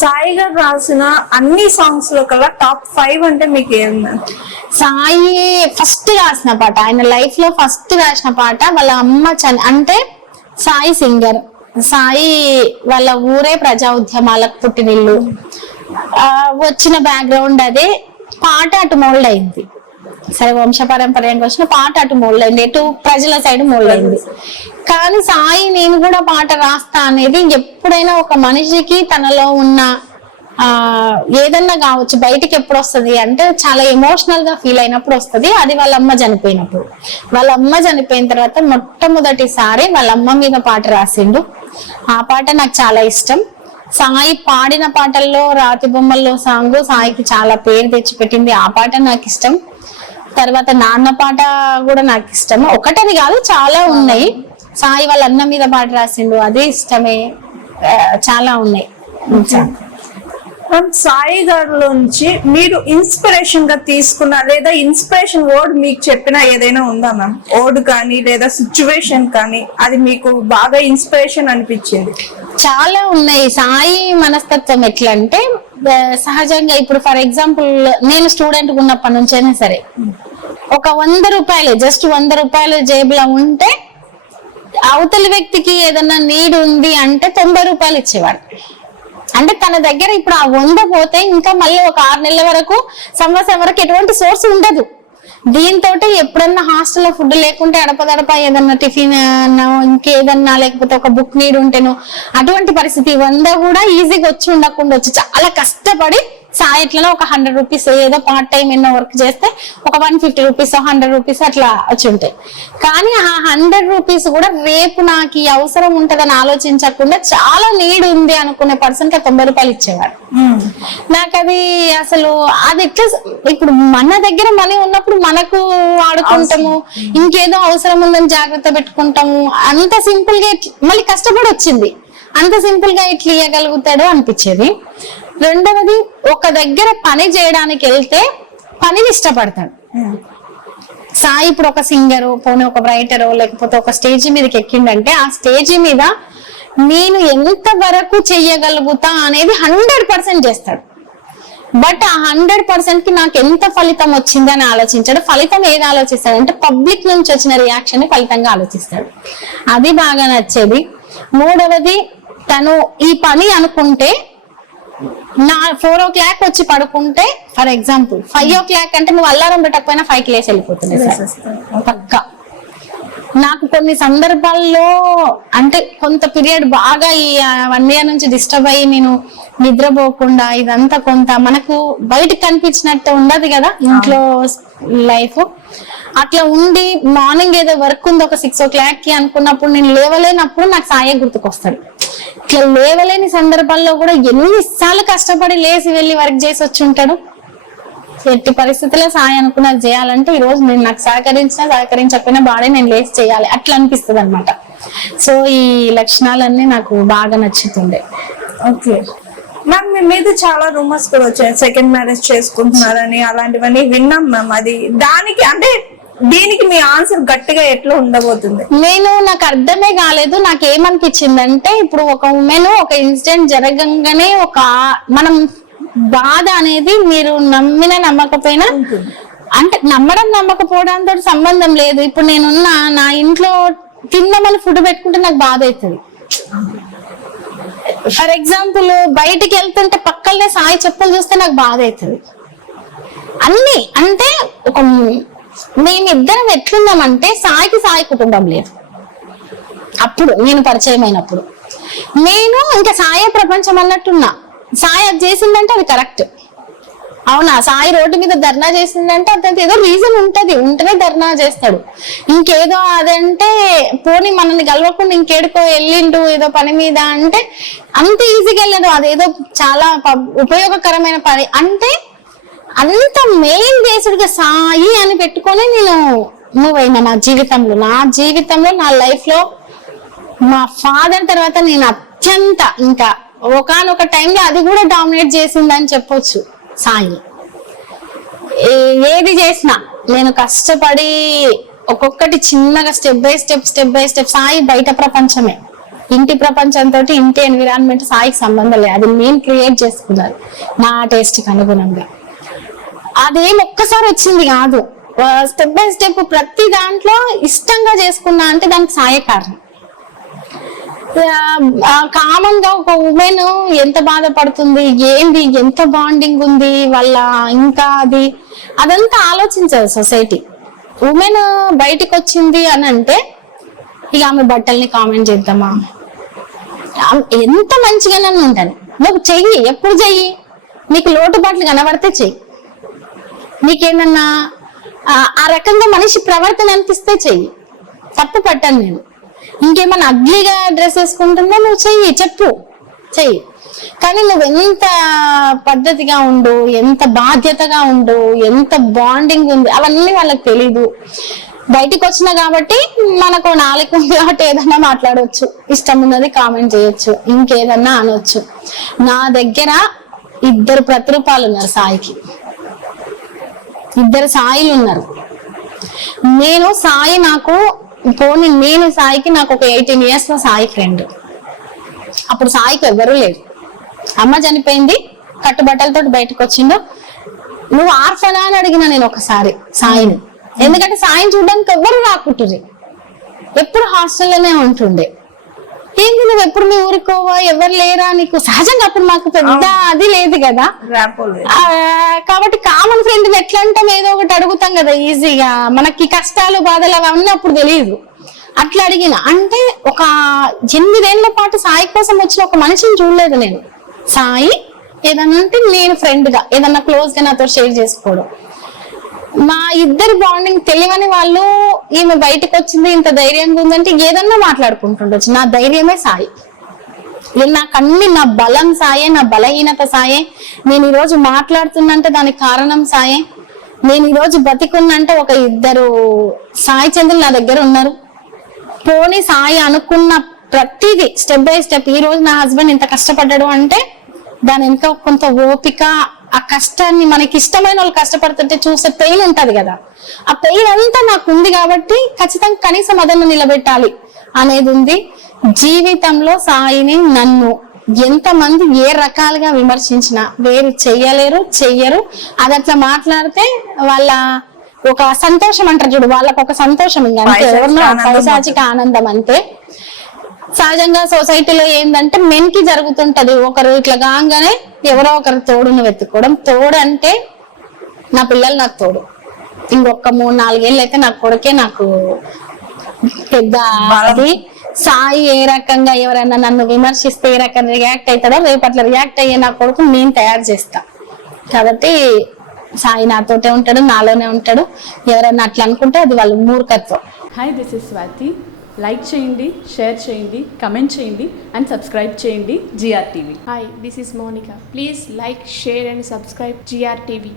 సాయి గారు రాసిన అన్ని సాంగ్స్ లో కల్లా టాప్ 5 అంటే మీకు ఏమన్నా? సాయి ఫస్ట్ రాసిన పాట, ఆయన లైఫ్ లో ఫస్ట్ రాసిన పాట వాళ్ళ అమ్మ అంటే సాయి సింగర్, సాయి వాళ్ళ ఊరే ప్రజా ఉద్యమాలకు పుట్టినిల్లు, వచ్చిన బ్యాక్గ్రౌండ్ అదే. పాట అటు మోల్డ్ అయింది, సరే వంశపారంపర్యంగా వచ్చిన పాట అటు మోల్డ్ అయింది, ఎటు ప్రజల సైడ్ మోల్డ్ అయింది. కానీ సాయి నేను కూడా పాట రాస్తా అనేది ఎప్పుడైనా ఒక మనిషికి తనలో ఉన్న ఏదన్నా కావచ్చు బయటికి ఎప్పుడు వస్తుంది అంటే చాలా ఎమోషనల్ గా ఫీల్ అయినప్పుడు వస్తుంది. అది వాళ్ళ అమ్మ చనిపోయినప్పుడు. వాళ్ళ అమ్మ చనిపోయిన తర్వాత మొట్టమొదటిసారి వాళ్ళ అమ్మ మీద పాట రాసిండు. ఆ పాట నాకు చాలా ఇష్టం. సాయి పాడిన పాటల్లో రాతి బొమ్మల్లో సాంగ్ సాయికి చాలా పేరు తెచ్చిపెట్టింది. ఆ పాట నాకు ఇష్టం. తర్వాత నాన్న పాట కూడా నాకు ఇష్టం. ఒకటని కాదు, చాలా ఉన్నాయి. సాయి వాళ్ళ అన్న మీద పాట రాసిండు, అది ఇష్టమే. చాలా ఉన్నాయి. సాయి గారి నుంచి మీరు ఇన్స్పిరేషన్ గా తీసుకున్న లేదా ఇన్స్పిరేషన్ వర్డ్ మీకు చెప్పిన ఏదైనా ఉందా మ్యామ్? వర్డ్ కానీ లేదా సిచ్యువేషన్ కానీ అది మీకు బాగా ఇన్స్పిరేషన్ అనిపించింది? చాలా ఉన్నాయి. సాయి మనస్తత్వం ఎట్లా అంటే సహజంగా ఇప్పుడు ఫర్ ఎగ్జాంపుల్ నేను స్టూడెంట్ ఉన్నప్పటి నుంచైనా సరే ఒక 100 రూపాయలు, జస్ట్ 100 రూపాయలు జేబులో ఉంటే అవతలి వ్యక్తికి ఏదన్నా నీడ్ ఉంది అంటే 90 రూపాయలు ఇచ్చేవాడు. అంటే తన దగ్గర ఇప్పుడు ఆ 100 పోతే ఇంకా మళ్ళీ ఒక 6 నెలల వరకు, సంవత్సరం వరకు ఎటువంటి సోర్స్ ఉండదు. దీంతో ఎప్పుడన్నా హాస్టల్లో ఫుడ్ లేకుంటే అడపదడప ఏదన్నా టిఫిన్ ఇంకేదన్నా లేకపోతే ఒక బుక్ నీడ్ ఉంటేనో అటువంటి పరిస్థితి 100 కూడా ఈజీగా వచ్చి ఉండకుండా వచ్చి చాలా కష్టపడి సాయట్లలో ఒక 100 రూపీస్ ఏదో పార్ట్ టైం ఎన్నో వర్క్ చేస్తే ఒక 150 రూపీస్ 100 రూపీస్ అట్లా వచ్చి ఉంటాయి. కానీ ఆ 100 రూపీస్ కూడా రేపు నాకు ఈ అవసరం ఉంటదని ఆలోచించకుండా చాలా నీడ్ ఉంది అనుకునే పర్సన్ కి 90 రూపాయలు ఇచ్చేవాడు. నాకు అది అసలు అది ఎట్లా, ఇప్పుడు మన దగ్గర మనీ ఉన్నప్పుడు మనకు వాడుకుంటాము, ఇంకేదో అవసరం ఉందని జాగ్రత్త పెట్టుకుంటాము. అంత సింపుల్ గా మళ్ళీ కష్టపడి వచ్చింది, అంత సింపుల్ గా ఇట్లా ఇయ్యగలుగుతాడు అనిపించేది. రెండవది, ఒక దగ్గర పని చేయడానికి వెళ్తే పనిని ఇష్టపడతాడు సాయి. ఇప్పుడు ఒక సింగరు పోనీ ఒక రైటరో లేకపోతే ఒక స్టేజ్ మీదకి ఎక్కిండంటే ఆ స్టేజ్ మీద నేను ఎంత వరకు చెయ్యగలుగుతా అనేది 100% చేస్తాడు. బట్ ఆ 100% కి నాకు ఎంత ఫలితం వచ్చింది అని ఆలోచించాడు. ఫలితం ఏది ఆలోచిస్తాడు అంటే పబ్లిక్ నుంచి వచ్చిన రియాక్షన్ ఫలితంగా ఆలోచిస్తాడు. అది బాగా నచ్చేది. మూడవది, తను ఈ పని అనుకుంటే 4 o'clock వచ్చి పడుకుంటే ఫర్ ఎగ్జాంపుల్ 5 o'clock అంటే నువ్వు అల్లారం పెట్టకపోయినా 5కి లేచి వెళ్ళిపోతుంది పక్క. నాకు కొన్ని సందర్భాల్లో అంటే కొంత పీరియడ్ బాగా ఈ 1 year నుంచి డిస్టర్బ్ అయ్యి నేను నిద్రపోకుండా ఇదంతా కొంత మనకు బయటకు కనిపించినట్టు ఉండదు కదా ఇంట్లో లైఫ్. అట్లా ఉండి మార్నింగ్ ఏదో వర్క్ ఉంది ఒక 6 o'clock కి అనుకున్నప్పుడు నేను లేవలేనప్పుడు నాకు సాయి గుర్తుకొస్తాడు. ఇట్లా లేవలేని సందర్భాల్లో కూడా ఎన్నిసార్లు కష్టపడి లేచి వెళ్ళి వర్క్ చేసి వచ్చి ఉంటాడు. ఎట్టి పరిస్థితుల్లో సాయి అనుకున్నది చేయాలంటే ఈ రోజు నేను నాకు సహకరించకపోయినా బాడే నేను లేచి చేయాలి అట్లా అనిపిస్తుంది అనమాట. సో ఈ లక్షణాలన్నీ నాకు బాగా నచ్చుతుండే. ఓకే మ్యామ్, మీ మీద చాలా రూమర్స్ కూడా వచ్చాయి, సెకండ్ మ్యారేజ్ చేసుకుంటున్నారని, అలాంటివన్నీ విన్నాం మ్యామ్. అది దానికి అంటే దీనికి మీ ఆన్సర్ గట్టిగా ఎట్లా ఉండబోతుంది? నాకు అర్థమే కాలేదు. నాకు ఏమనిపించిందంటే ఇప్పుడు ఒక ఉమెన్ ఒక ఇన్సిడెంట్ జరగంగానే ఒక మనం బాధ అనేది మీరు నమ్మిన నమ్మకపోయినా అంటే నమ్మడం నమ్మకపోవడంతో సంబంధం లేదు. ఇప్పుడు నేనున్నా నా ఇంట్లో తిన్నామని ఫుడ్ పెట్టుకుంటే నాకు బాధ అవుతుంది. ఫర్ ఎగ్జాంపుల్ బయటికి వెళ్తుంటే పక్కనే సాయి చెప్పులు చూస్తే నాకు బాధ అవుతుంది. అన్ని అంటే ఒక మేమిద్దరం ఎట్లున్నామంటే సాయి కుటుంబం లేదు. అప్పుడు నేను పరిచయం అయినప్పుడు నేను ఇంకా సాయి ప్రపంచం అన్నట్టున్నా. సాయి అది చేసిందంటే అది కరెక్ట్, అవునా? సాయి రోడ్డు మీద ధర్నా చేసిందంటే అతనికి ఏదో రీజన్ ఉంటేనే ధర్నా చేస్తాడు. ఇంకేదో అదంటే పోనీ మనల్ని కలవకుండా ఇంకేడుకో వెళ్ళిండు ఏదో పని మీద అంటే అంత ఈజీగా వెళ్ళదు. అదేదో చాలా ఉపయోగకరమైన పని అంటే అంత మెయిన్ బేస్డ్ గా సాయి అని పెట్టుకొని నేను మూవ్ అయినా. నా జీవితంలో నా లైఫ్ లో మా ఫాదర్ తర్వాత నేను అత్యంత ఇంకా ఒకనొక టైంలో అది కూడా డామినేట్ చేసిందని చెప్పొచ్చు. సాయి ఏది చేసినా నేను కష్టపడి ఒక్కొక్కటి చిన్నగా స్టెప్ బై స్టెప్ సాయి బయట ప్రపంచమే. ఇంటి ప్రపంచంతో ఇంటి ఎన్విరాన్మెంట్ సాయికి సంబంధం లేదు, అది నేను క్రియేట్ చేసుకున్నాను నా టేస్ట్కి అనుగుణంగా. అదేం ఒక్కసారి వచ్చింది కాదు, స్టెప్ బై స్టెప్ ప్రతి దాంట్లో ఇష్టంగా చేసుకున్నా అంటే దానికి సాయే కారణం. కామన్ గా ఒక ఉమెన్ ఎంత బాధపడుతుంది, ఏంది, ఎంత బాండింగ్ ఉంది వాళ్ళ, ఇంకా అదంతా ఆలోచించదు సొసైటీ. ఉమెన్ బయటికి వచ్చింది అని అంటే ఇక ఆమె బట్టల్ని కామెంట్ చేద్దామా, ఎంత మంచిగానే ఉంటాను, నువ్వు చెయ్యి, ఎప్పుడు చెయ్యి, నీకు లోటుపాట్లు కనబడితే చెయ్యి, నీకేమన్నా ఆ రకంగా మనిషి ప్రవర్తన అనిపిస్తే చెయ్యి, తప్పు పట్టాను నేను. ఇంకేమన్నా అగ్లీగా డ్రెస్ వేసుకుంటుందో నువ్వు చెయ్యి, చెప్పు, చెయ్యి. కానీ నువ్వు ఎంత పద్ధతిగా ఉండు, ఎంత బాధ్యతగా ఉండు, ఎంత బాండింగ్ ఉంది, అవన్నీ వాళ్ళకి తెలీదు. బయటికి వచ్చినా కాబట్టి మనకు నాలుగు ఉంది కాబట్టి ఏదన్నా మాట్లాడవచ్చు, ఇష్టం ఉన్నది కామెంట్ చేయొచ్చు, ఇంకేదన్నా అనొచ్చు. నా దగ్గర 2 ప్రతిరూపాలు ఉన్నారు సాయికి, 2 సాయిలు ఉన్నారు. నేను సాయి నాకు నేను సాయికి నాకు ఒక 18 years లో సాయి ఫ్రెండ్. అప్పుడు సాయికి ఎవరూ లేరు, అమ్మ చనిపోయింది, కట్టుబట్టలతో బయటకు వచ్చిండు. నువ్వు ఆర్ఫనా అని అడిగిన నేను ఒకసారి సాయిని, ఎందుకంటే సాయిని చూడడానికి ఎవరు రాకుంటుంది, ఎప్పుడు హాస్టల్లోనే ఉంటుండే. ఏంది నువ్వు ఎప్పుడు మీ ఊరుకోవా, ఎవరు లేరా నీకు, సహజంగా అప్పుడు మాకు పెద్ద అది లేదు కదా, కాబట్టి కామన్ ఫ్రెండ్ ఎట్లా అంటాం, ఏదో ఒకటి అడుగుతాం కదా ఈజీగా, మనకి కష్టాలు బాధలు అవన్నీ అప్పుడు తెలియదు. అట్లా అడిగిన అంటే ఒక 8 ఏళ్ల పాటు సాయి కోసం వచ్చిన ఒక మనిషిని చూడలేదు నేను. సాయి ఏదన్నా అంటే నేను ఫ్రెండ్ గా ఏదన్నా క్లోజ్ గా నాతో షేర్ చేసుకోవడం. మా ఇద్దరు బాండింగ్ తెలియని వాళ్ళు, ఈమె బయటకు వచ్చింది ఇంత ధైర్యంగా ఉందంటే ఏదన్నా మాట్లాడుకుంటుండొచ్చు, నా ధైర్యమే సాయి. నాకు అన్ని, నా బలం సాయే, నా బలహీనత సాయే. నేను ఈరోజు మాట్లాడుతున్నంటే దానికి కారణం సాయే. నేను ఈరోజు బతికున్నంటే ఒక 2 సాయి చంద్రులు నా దగ్గర ఉన్నారు. పోనీ సాయి అనుకున్న ప్రతిదీ స్టెప్ బై స్టెప్, ఈ రోజు నా హస్బెండ్ ఇంత కష్టపడ్డాడు అంటే దాని వెనుక కొంత ఓపిక, ఆ కష్టాన్ని, మనకి ఇష్టమైన వాళ్ళు కష్టపడుతుంటే చూసే పెయిన్ ఉంటది కదా, ఆ పెయిన్ అంతా నాకు ఉంది కాబట్టి ఖచ్చితంగా కనీసం అదನ್ನು నిలబెట్టాలి అనేది ఉంది. జీవితంలో సాయిని, నన్ను ఎంతమంది ఏ రకాలుగా విమర్శించినా వేరు చెయ్యరు. అది అట్లా మాట్లాడితే వాళ్ళ ఒక సంతోషం అంటారు చూడు, వాళ్ళకు ఒక సంతోషం, ఇంకా అంతే, ఎవరినో పైశాచిక ఆనందం అంతే. సహజంగా సొసైటీలో ఏంటంటే మెన్కి జరుగుతుంటది, ఒకరు ఇట్లా కాగానే ఎవరో ఒకరు తోడును వెతుక్కోవడం. తోడు అంటే నా పిల్లలు నాకు తోడు, ఇంకొక 3-4 ఏళ్ళు అయితే నా కొడుకే నాకు పెద్ద అది. సాయి ఏ రకంగా ఎవరైనా నన్ను విమర్శిస్తే ఏ రకంగా రియాక్ట్ అవుతాడో, రేపట్ల రియాక్ట్ అయ్యే నా కొడుకు నేను తయారు చేస్తా. కాబట్టి సాయి నాతోటే ఉంటాడు, నాలోనే ఉంటాడు. ఎవరైనా అట్లా అనుకుంటే అది వాళ్ళ మూర్ఖత్వం. Hi, this is Swathi. Like చేయండి, షేర్ చేయండి, కమెంట్ చేయండి అండ్ సబ్స్క్రైబ్ చేయండి GRTV. Hi, this is Monica. Please like, share and subscribe GRTV.